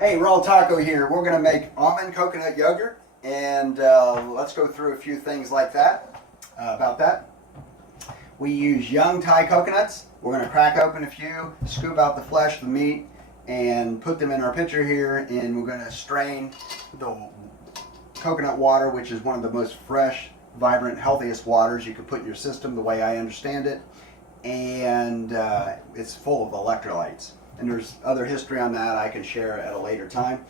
Hey, Raw Taco here. We're going to make almond coconut yogurt, and let's go through a few things like that, about that. We use young Thai coconuts. We're going to crack open a few, scoop out the flesh, the meat, and put them in our pitcher here, and we're going to strain the coconut water, which is one of the most fresh, vibrant, healthiest waters you could put in your system, the way I understand it, and it's full of electrolytes. And there's other history on that I can share at a later time.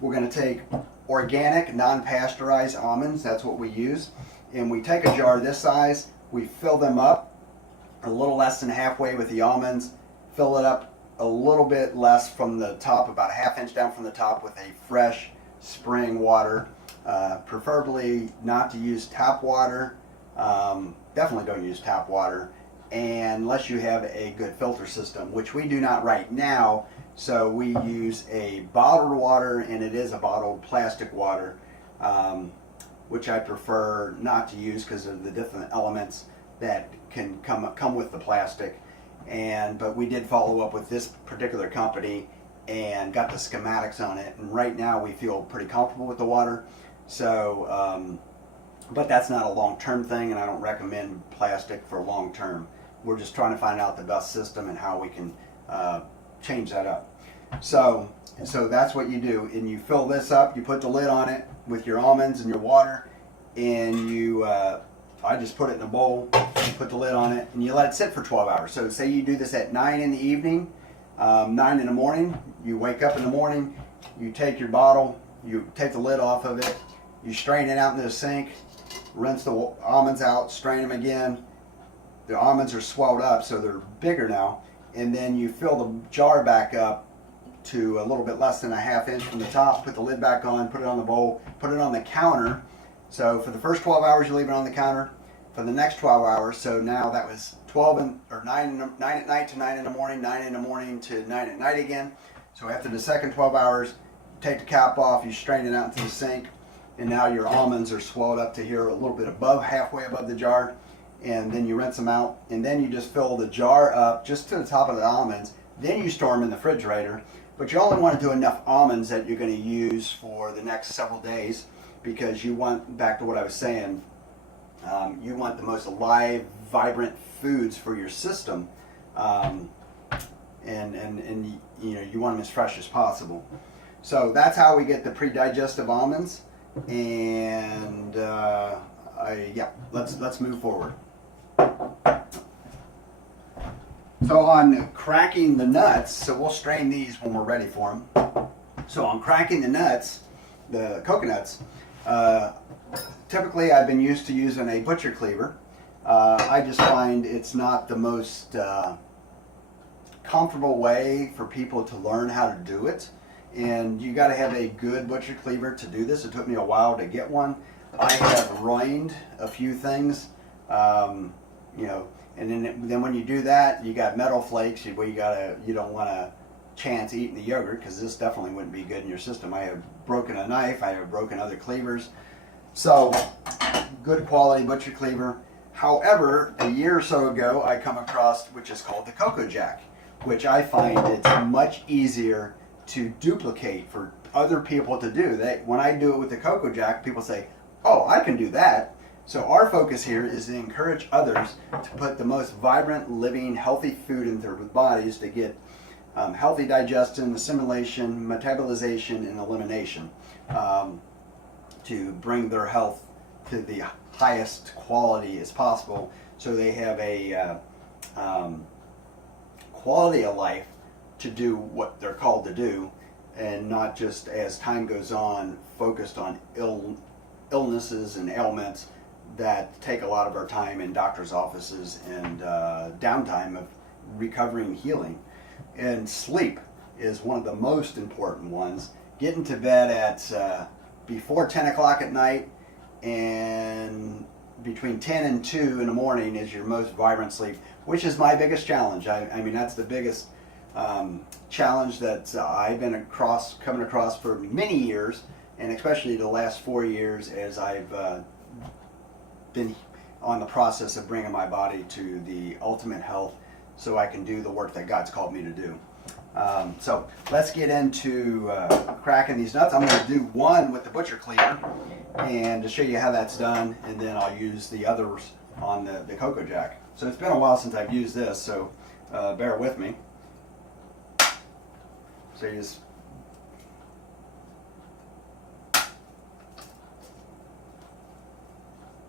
We're going to take organic, non-pasteurized almonds. That's what we use. And we take a jar this size. We fill them up a little less than halfway with the almonds. Fill it up a little bit less from the top, about a ½ inch down from the top, with a fresh spring water. Preferably not to use tap water. Definitely don't use tap water, and unless you have a good filter system, which we do not right now. So we use a bottled water, and it is a bottled plastic water, which I prefer not to use because of the different elements that can come with the plastic. But we did follow up with this particular company and got the schematics on it, and right now we feel pretty comfortable with the water. So but that's not a long-term thing, and I don't recommend plastic for long-term. We're just trying to find out the best system and how we can change that up. So that's what you do, and you fill this up. You put the lid on it with your almonds and your water, and you I just put it in a bowl. You put the lid on it, and you let it sit for 12 hours. So say you do this at 9 in the evening, 9 in the morning. You wake up in the morning. You take your bottle. You take the lid off of it. You strain it out into the sink. Rinse the almonds out. Strain them again. The almonds are swelled up, so they're bigger now. And then you fill the jar back up to a little bit less than a ½ inch from the top. Put the lid back on, put it on the bowl, put it on the counter. So for the first 12 hours, you leave it on the counter. For the next 12 hours, so now that was 9 at night to 9 in the morning, 9 in the morning to 9 at night again. So after the second 12 hours, take the cap off, you strain it out into the sink, and now your almonds are swelled up to here, a little bit above, halfway above the jar. And then you rinse them out, and then you just fill the jar up just to the top of the almonds. Then you store them in the refrigerator, but you only want to do enough almonds that you're going to use for the next several days, because you want, back to what I was saying, you want the most alive, vibrant foods for your system, and you want them as fresh as possible. So that's how we get the pre-digestive almonds, and yeah, let's move forward. So on cracking the nuts, so we'll strain these when we're ready for them. So on cracking the nuts, the coconuts, typically I've been used to using a butcher cleaver. I just find it's not the most comfortable way for people to learn how to do it. And you got to have a good butcher cleaver to do this. It took me a while to get one. I have ruined a few things, and then when you do that, you got metal flakes. You don't want to chance eating the yogurt, because this definitely wouldn't be good in your system. I have broken a knife. I have broken other cleavers. So good quality butcher cleaver. However, a year or so ago, I come across which is called the Coco Jack, which I find it's much easier to duplicate for other people to do. When I do it with the Coco Jack, people say, "Oh, I can do that." So our focus here is to encourage others to put the most vibrant, living, healthy food into their bodies to get healthy digestion, assimilation, metabolization, and elimination, to bring their health to the highest quality as possible, so they have a quality of life to do what they're called to do, and not just, as time goes on, focused on illnesses and ailments that take a lot of our time in doctor's offices and downtime of recovering and healing. And sleep is one of the most important ones. Getting to bed at before 10 o'clock at night, and between 10 and 2 in the morning is your most vibrant sleep, which is my biggest challenge. I mean, that's the biggest challenge that I've been coming across for many years, and especially the last 4 years, as I've been on the process of bringing my body to the ultimate health, so I can do the work that God's called me to do. So let's get into cracking these nuts. I'm going to do one with the butcher cleaver and to show you how that's done, and then I'll use the others on the Cocoa Jack. So it's been a while since I've used this, so bear with me. So you just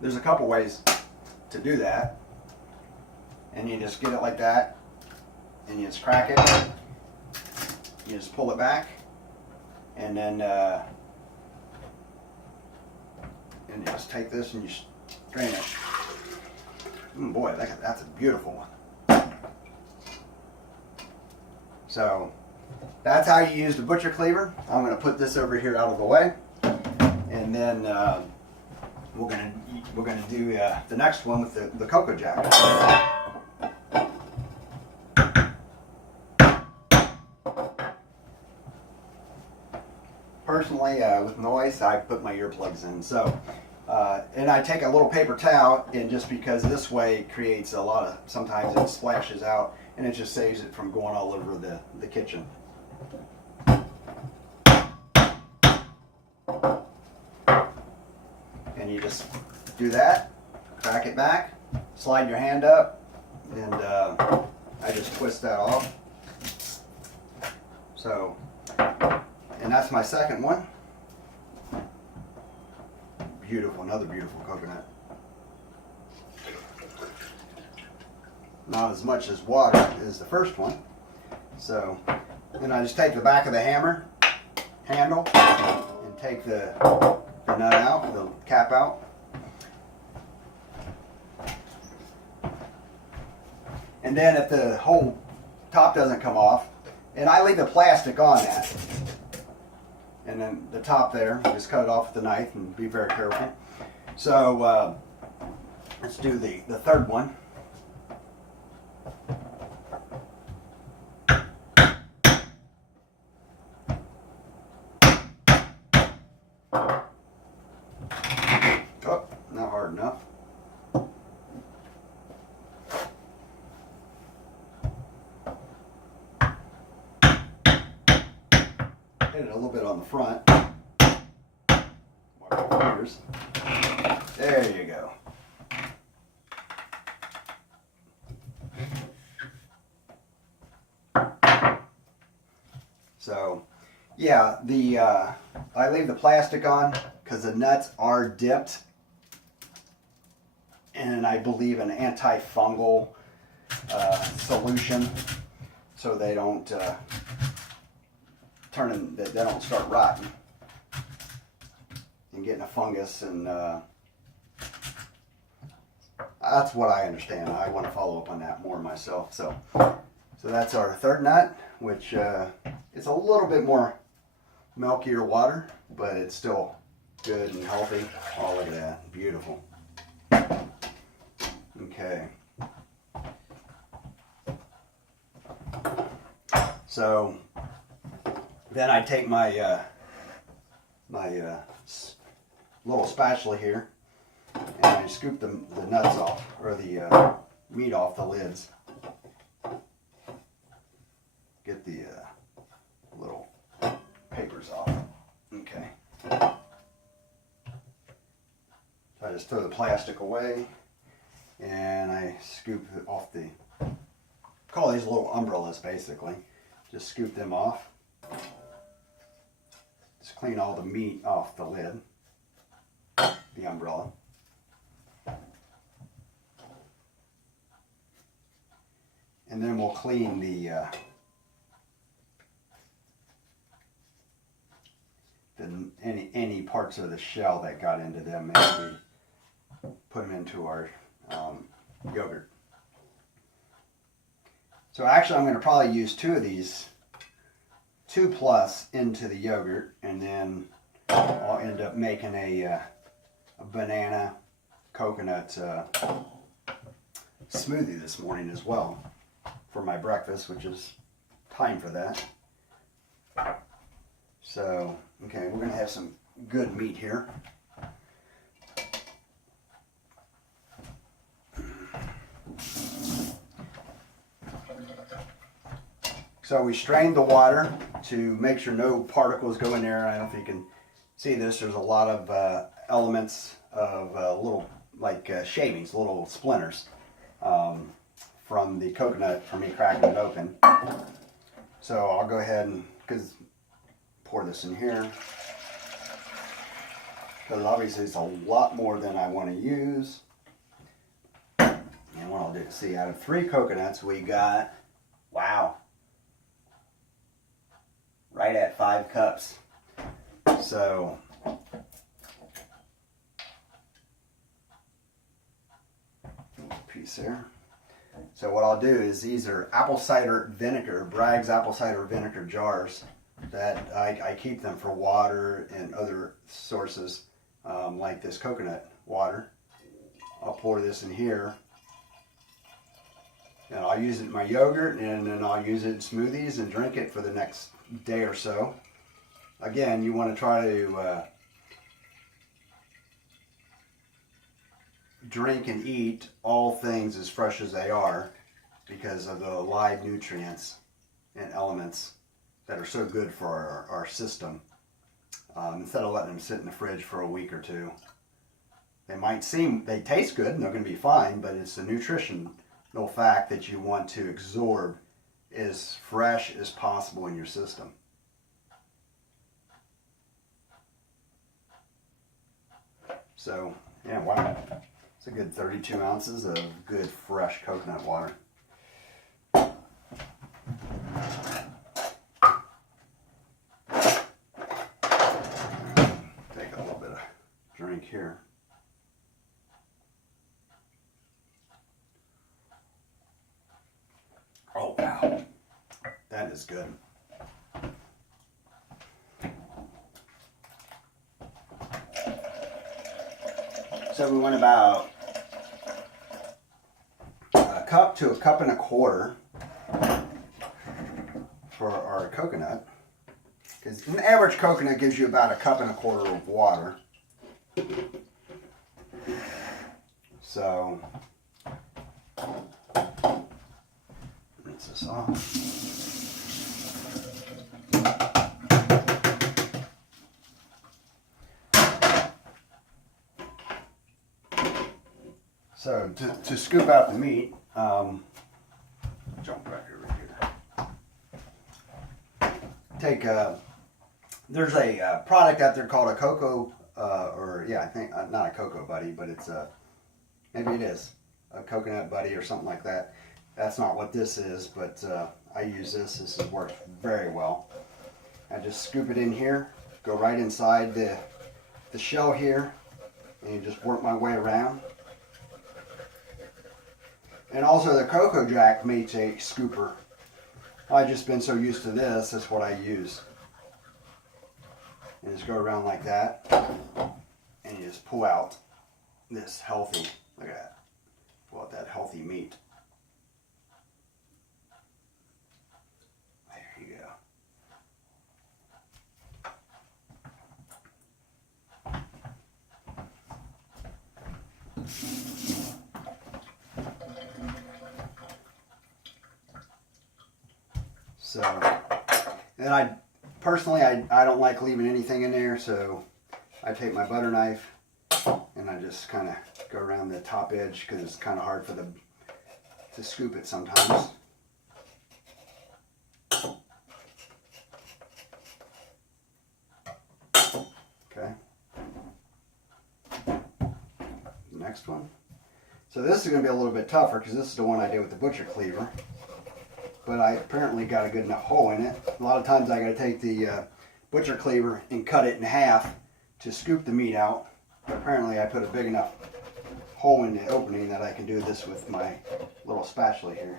there's a couple ways to do that, and you just get it like that, and you just crack it. You just pull it back, and then and you just take this and you strain it. Boy, that's a beautiful one. So that's how you use the butcher cleaver. I'm going to put this over here out of the way, and then we're going to do the next one with the Cocoa Jack. Personally, with noise, I put my earplugs in. So, and I take a little paper towel, and just because this way it creates a lot of, sometimes it splashes out, and it just saves it from going all over the kitchen. And you just do that, crack it back, slide your hand up, and I just twist that off. So, and that's my second one. Beautiful, another beautiful coconut. Not as much as water as the first one. So, then I just take the back of the hammer handle and take the nut out, the cap out. And then if the whole top doesn't come off, and I leave the plastic on that, and then the top there, just cut it off with the knife and be very careful. So let's do the third one. Oh, not hard enough. Hit it a little bit on the front. Mark your fingers. There you go. So, yeah, I leave the plastic on because the nuts are dipped in, I believe, an antifungal solution, so they don't they don't start rotting and getting a fungus, and that's what I understand. I want to follow up on that more myself. So that's our third nut, which is a little bit more milkier water, but it's still good and healthy. Oh, look at that, beautiful. Okay. So then I take my little spatula here, and I scoop the nuts off, or the meat off the lids. Get the little papers off. Okay. So I just throw the plastic away, and I scoop it off call these little umbrellas basically. Just scoop them off. Just clean all the meat off the lid, the umbrella. And then we'll clean any parts of the shell that got into them as we put them into our yogurt. So actually I'm going to probably use two of these, 2+ into the yogurt, and then I'll end up making a banana coconut smoothie this morning as well for my breakfast, which is time for that. So, okay, we're going to have some good meat here. So So we strained the water to make sure no particles go in there. I don't know if you can see this. There's a lot of elements of little shavings, little splinters from the coconut from me cracking it open. So I'll go ahead and pour this in here, because obviously it's a lot more than I want to use. And what I'll do, see, out of 3 coconuts we got, wow, right at 5 cups. So piece there. So what I'll do is, these are apple cider vinegar, Bragg's apple cider vinegar jars that I keep them for water and other sources, like this coconut water. I'll pour this in here, and I'll use it in my yogurt, and then I'll use it in smoothies and drink it for the next day or so. Again, you want to try to drink and eat all things as fresh as they are, because of the live nutrients and elements that are so good for our system, instead of letting them sit in the fridge for a week or two. They taste good and they're going to be fine, but it's the nutritional fact that you want to absorb as fresh as possible in your system. So, yeah, wow. It's a good 32 ounces of good fresh coconut water. Take a little bit of drink here. Oh, wow. That is good. So we went about a cup to a cup and a quarter for our coconut, because an average coconut gives you about a cup and a quarter of water. So rinse this off. So to scoop out the meat, jump back over here. Take there's a product out there called a cocoa, I think not a Cocoa Buddy, but it's maybe it is a Coconut Buddy or something like that. That's not what this is, but I use this. This has worked very well. I just scoop it in here, go right inside the shell here, and just work my way around. And also the Cocoa Jack makes a scooper. I've just been so used to this, that's what I use. And just go around like that, and you just pull out this healthy, look at that, pull out that healthy meat. There you go. So, and I don't like leaving anything in there, so I take my butter knife and I just kind of go around the top edge, because it's kind of hard to scoop it sometimes. Okay. Next one. So this is going to be a little bit tougher, because this is the one I did with the butcher cleaver. But I apparently got a good enough hole in it. A lot of times I got to take the butcher cleaver and cut it in half to scoop the meat out. But apparently I put a big enough hole in the opening that I can do this with my little spatula here.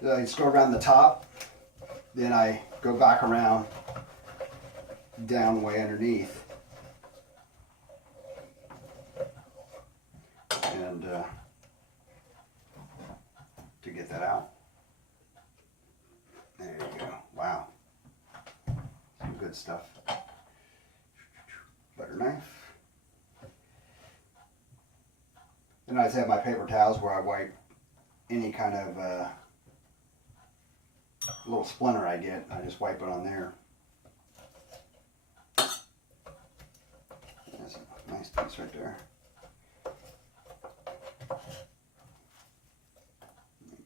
So I just go around the top, then I go back around down way underneath. And to get that out. There you go. Wow. Some good stuff. Butter knife. Then I just have my paper towels where I wipe any kind of little splinter I get. I just wipe it on there. That's a nice piece right there.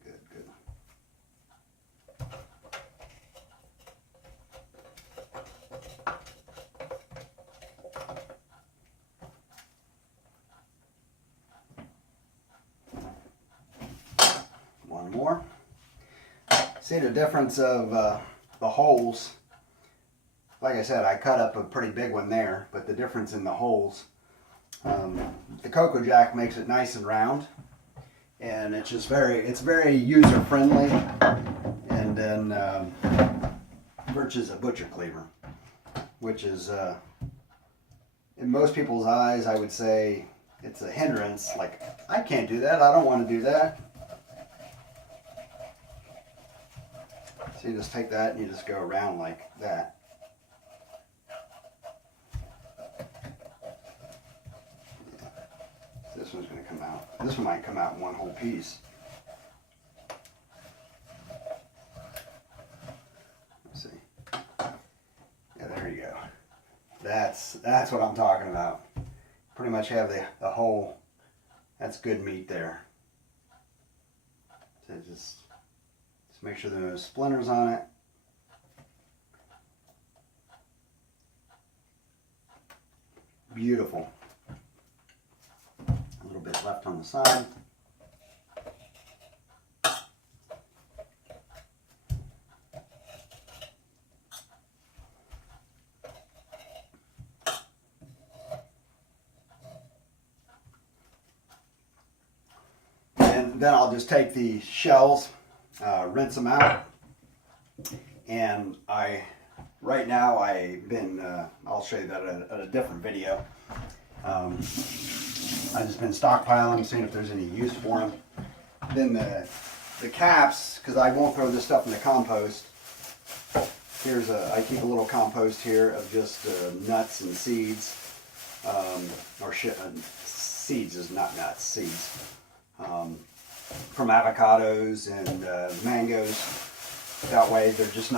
Good, good. One more. See the difference of the holes. Like I said, I cut up a pretty big one there, but the difference in the holes. The Cocoa Jack makes it nice and round, and it's just very user friendly. And then Birch is a butcher cleaver, which is in most people's eyes, I would say it's a hindrance. Like, I can't do that. I don't want to do that. So you just take that and you just go around like that. Yeah. This one's going to come out. This one might come out in one whole piece. Let's see. Yeah, there you go. That's what I'm talking about. Pretty much have the whole. That's good meat there. So just make sure there are no splinters on it. Beautiful. A little bit left on the side. And then I'll just take the shells, rinse them out, and right now I've been, I'll show you that at a different video. I've just been stockpiling, seeing if there's any use for them. Then the caps, because I won't throw this stuff in the compost. I keep a little compost here of just nuts and seeds, seeds is not nuts, seeds. From avocados and mangoes. That way they just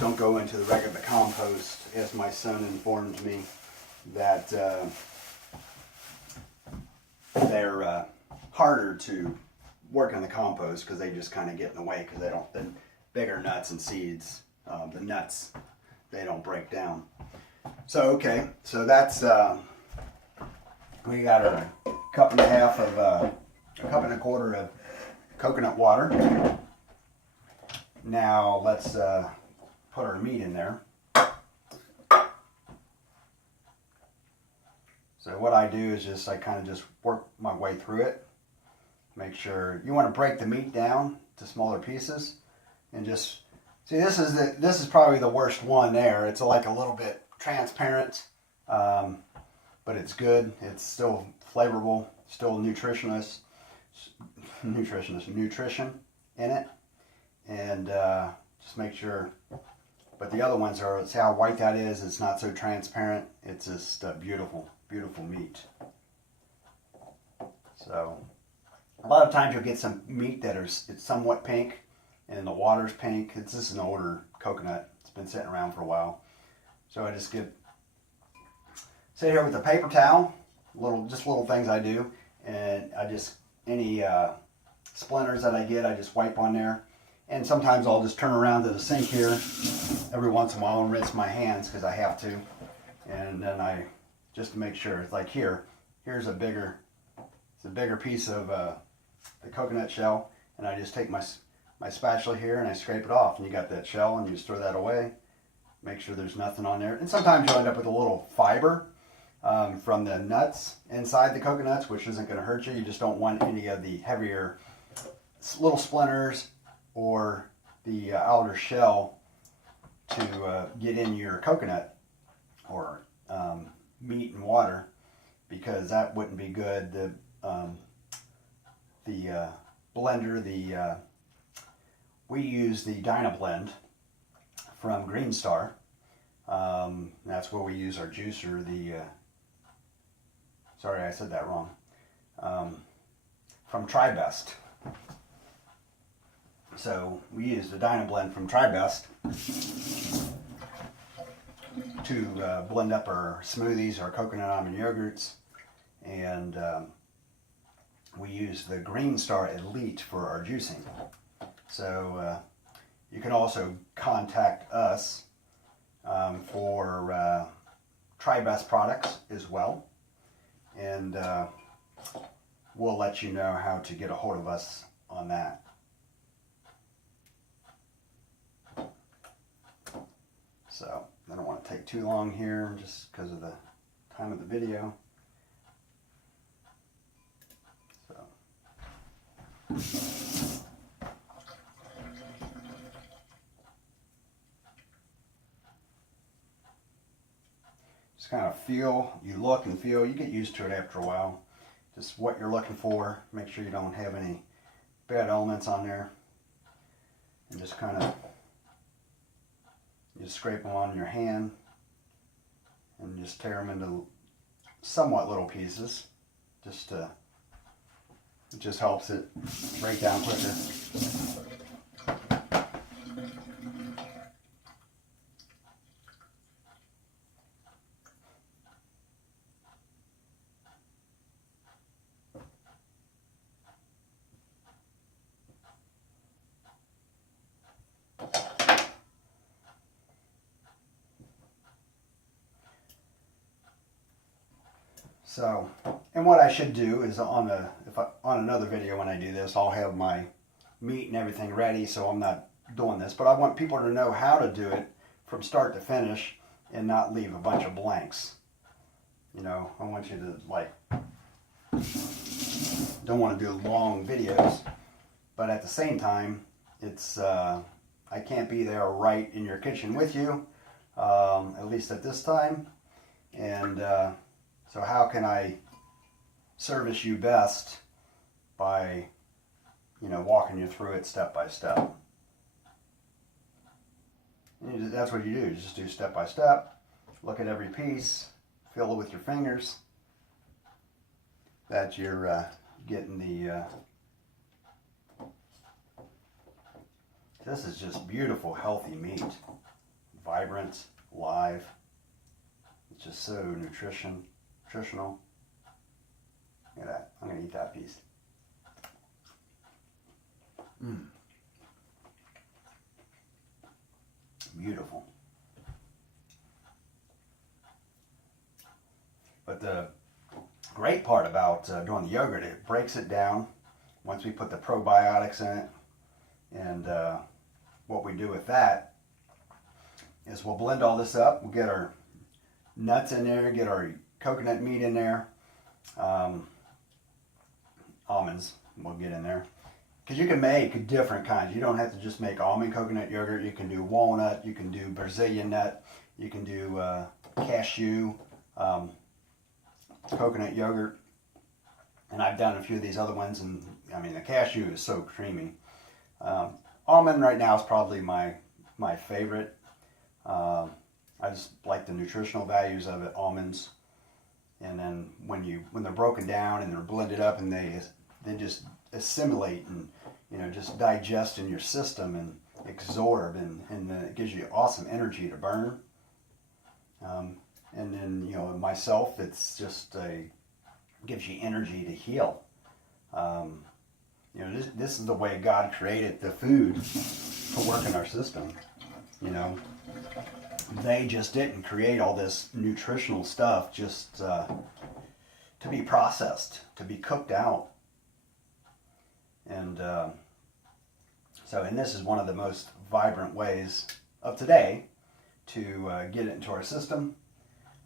don't go into the regular compost, as my son informed me that they're harder to work in the compost because they just kind of get in the way because the bigger nuts and seeds, the nuts, they don't break down. So okay, so that's we got a cup and a half of a cup and a quarter of coconut water. Now let's put our meat in there. So what I do is I kind of just work my way through it. Make sure you want to break the meat down to smaller pieces, and just see this is probably the worst one there. It's like a little bit transparent, but it's good. It's still flavorful, still nutrition in it, and just make sure. But the other ones are, see how white that is? It's not so transparent. It's just beautiful, beautiful meat. So a lot of times you'll get some meat that it's somewhat pink, and the water's pink. This is an older coconut. It's been sitting around for a while. So I just sit here with a paper towel, just little things I do, and I just any splinters that I get, I just wipe on there. And sometimes I'll just turn around to the sink here every once in a while and rinse my hands because I have to. And then just to make sure, it's like here's a bigger piece of the coconut shell, and I just take my spatula here and I scrape it off, and you got that shell, and you just throw that away. Make sure there's nothing on there. And sometimes you'll end up with a little fiber from the nuts inside the coconuts, which isn't going to hurt you. You just don't want any of the heavier little splinters or the outer shell to get in your coconut or meat and water, because that wouldn't be good. The blender, we use the Dynablend from Green Star. That's where we use our juicer. Sorry, I said that wrong. from TriBest. So we use the Dynablend from TriBest to blend up our smoothies, our coconut almond yogurts, and we use the Green Star Elite for our juicing. So you can also contact us for TriBest products as well, and we'll let you know how to get a hold of us on that. So I don't want to take too long here just because of the time of the video. So just kind of feel, you look and feel, you get used to it after a while. Just what you're looking for. Make sure you don't have any bad elements on there. And just kind of, you just scrape them on your hand and just tear them into somewhat little pieces. Just it just helps it break down quicker. So, and what I should do is on another video when I do this, I'll have my meat and everything ready, so I'm not doing this. But I want people to know how to do it from start to finish and not leave a bunch of blanks. You know, I want you to, like, don't want to do long videos, but at the same time, it's I can't be there right in your kitchen with you, at least at this time, and so how can I service you best by, you know, walking you through it step by step? And that's what you do. You just do step by step. Look at every piece. Feel it with your fingers. That you're getting the... This is just beautiful, healthy meat. Vibrant, live. It's just so nutritional. Look at that. I'm going to eat that piece. Beautiful. But the great part about doing the yogurt, it breaks it down once we put the probiotics in it. And what we do with that is we'll blend all this up. We'll get our nuts in there, get our coconut meat in there, almonds we'll get in there, because you can make different kinds. You don't have to just make almond coconut yogurt. You can do walnut, you can do Brazilian nut, you can do cashew coconut yogurt, and I've done a few of these other ones, and I mean the cashew is so creamy. Almond right now is probably my favorite. I just like the nutritional values of it, almonds. And then when they're broken down and they're blended up and they just assimilate and, you know, just digest in your system and absorb, and then it gives you awesome energy to burn. And then, you know, myself, it's just gives you energy to heal. You know, this is the way God created the food to work in our system. You know, they just didn't create all this nutritional stuff just to be processed, to be cooked out. And and this is one of the most vibrant ways of today to get it into our system.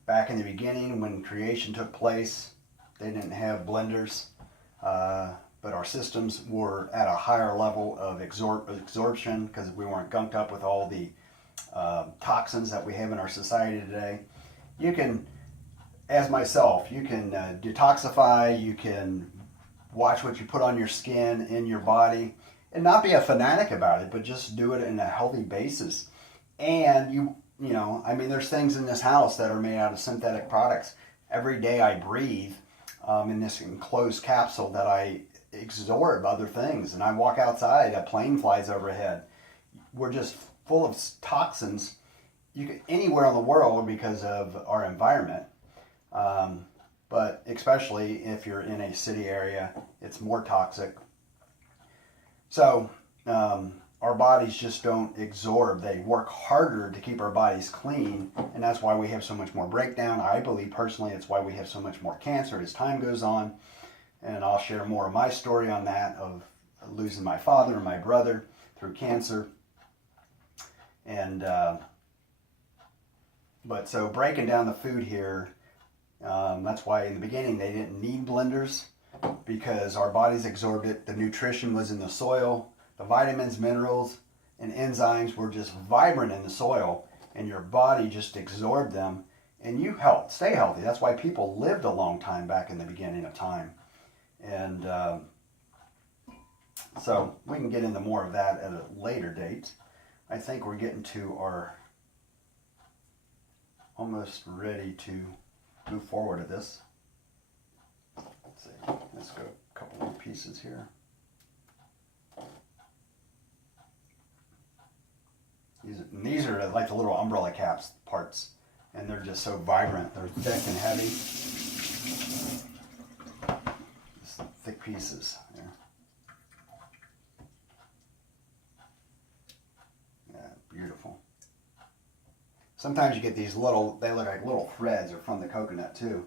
Back in the beginning, when creation took place, they didn't have blenders, but our systems were at a higher level of absorption because we weren't gunked up with all the toxins that we have in our society today. You can, as myself, you can detoxify, you can watch what you put on your skin, in your body, and not be a fanatic about it, but just do it in a healthy basis. And you know, I mean, there's things in this house that are made out of synthetic products. Every day I breathe in this enclosed capsule that I absorb other things. And I walk outside, a plane flies overhead. We're just full of toxins. You can, anywhere in the world because of our environment. But especially if you're in a city area, it's more toxic. So our bodies just don't absorb. They work harder to keep our bodies clean, and that's why we have so much more breakdown. I believe personally it's why we have so much more cancer as time goes on. And I'll share more of my story on that, of losing my father and my brother through cancer. And but so breaking down the food here, that's why in the beginning they didn't need blenders, because our bodies absorbed it. The nutrition was in the soil. The vitamins, minerals, and enzymes were just vibrant in the soil, and your body just absorbed them, and you stay healthy. That's why people lived a long time back in the beginning of time. And so we can get into more of that at a later date. I think we're getting to our almost ready to move forward with this. Let's see. Let's go a couple more pieces here. These are like the little umbrella caps parts, and they're just so vibrant. They're thick and heavy. Just thick pieces. Yeah, beautiful. Sometimes you get these little, they look like little threads are from the coconut too,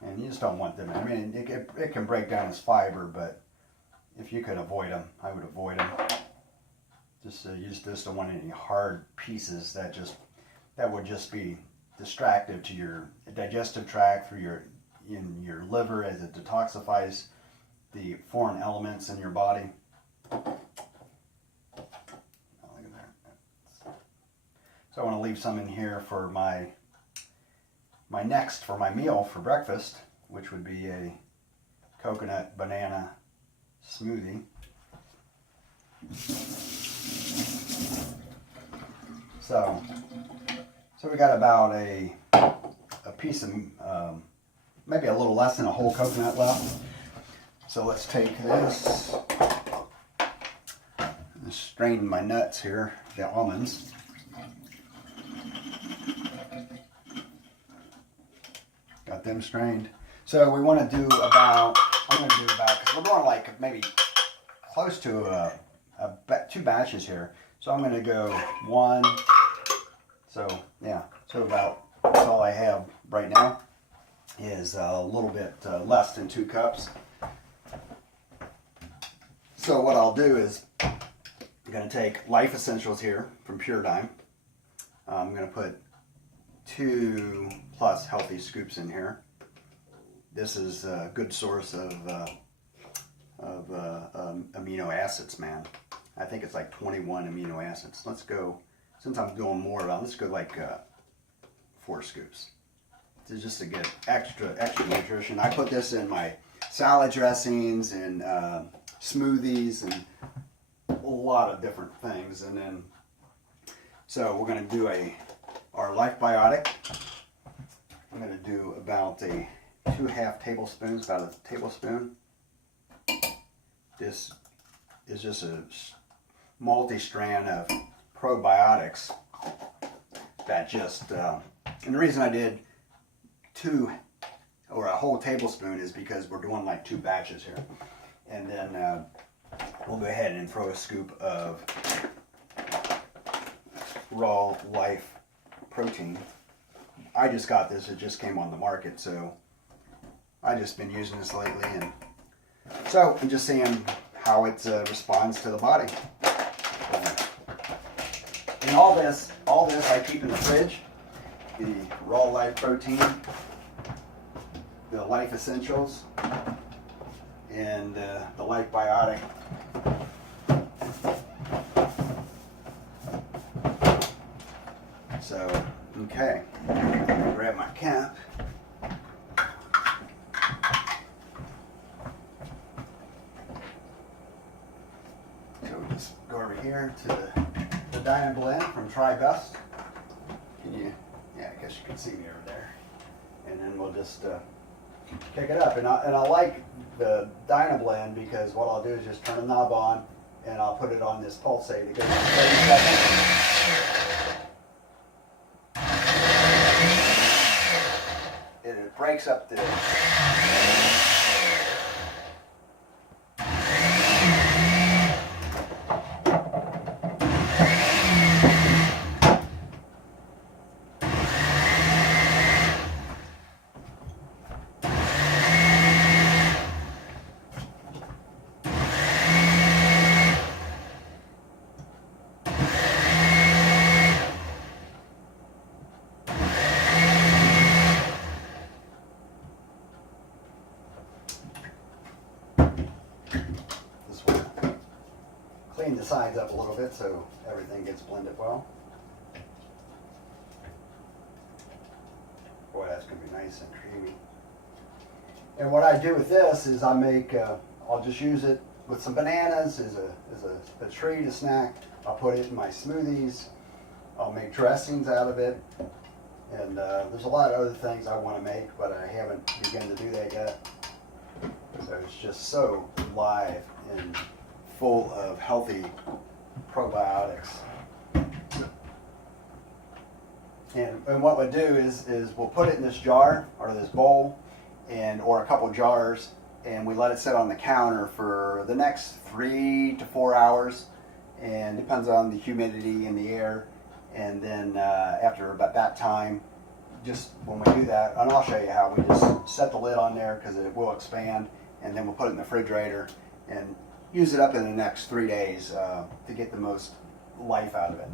and you just don't want them. I mean, it can break down as fiber, but if you could avoid them, I would avoid them. You just don't want any hard pieces that would just be destructive to your digestive tract, through in your liver, as it detoxifies the foreign elements in your body. Oh, look at that. So I want to leave some in here for my meal for breakfast, which would be a coconut banana smoothie. So we got about a piece of, maybe a little less than a whole coconut left. So let's take this and strain my nuts here, the almonds. Got them strained. So we want to do about, because we're going like maybe close to 2 batches here. So I'm going to go 1, so yeah, so about, that's all I have right now, is a little bit less than 2 cups. So what I'll do is, I'm going to take Liyf Essentials here from PuraDyme. I'm going to put 2+ healthy scoops in here. This is a good source of amino acids, man. I think it's like 21 amino acids. Let's go, since I'm doing more about it, let's go like 4 scoops. Just to get extra nutrition. I put this in my salad dressings and smoothies and a lot of different things. And then, so we're going to do our LiyfBiotic. I'm going to do about 2½ tablespoons, about a tablespoon. This is just a multi-strand of probiotics that just, and the reason I did 2 or a whole tablespoon is because we're doing like 2 batches here. And then we'll go ahead and throw a scoop of Raw Liyf Protein. I just got this, it just came on the market, so I've just been using this lately, and so I'm just seeing how it responds to the body. And all this I keep in the fridge. The Raw Liyf Protein, the Liyf Essentials, and the LiyfBiotic. So, okay, grab my cap. So we just go over here to the Diamond Blend from TriBest. Can you, yeah, I guess you can see me over there. And then we'll just kick it up. And I like the Dynablend because what I'll do is just turn the knob on and I'll put it on this pulsate. It goes for 30 seconds. It breaks up the clean the sides up a little bit so everything gets blended well. Boy, that's going to be nice and creamy. And what I do with this is I make, I'll just use it with some bananas as a treat, a snack. I'll put it in my smoothies. I'll make dressings out of it. And there's a lot of other things I want to make, but I haven't begun to do that yet. So it's just so live and full of healthy probiotics. And what we'll do is we'll put it in this jar or this bowl or a couple jars, and we let it sit on the counter for the next 3 to 4 hours, and depends on the humidity in the air. And then after about that time, just when we do that, and I'll show you how, we just set the lid on there because it will expand, and then we'll put it in the refrigerator and use it up in the next 3 days to get the most life out of it.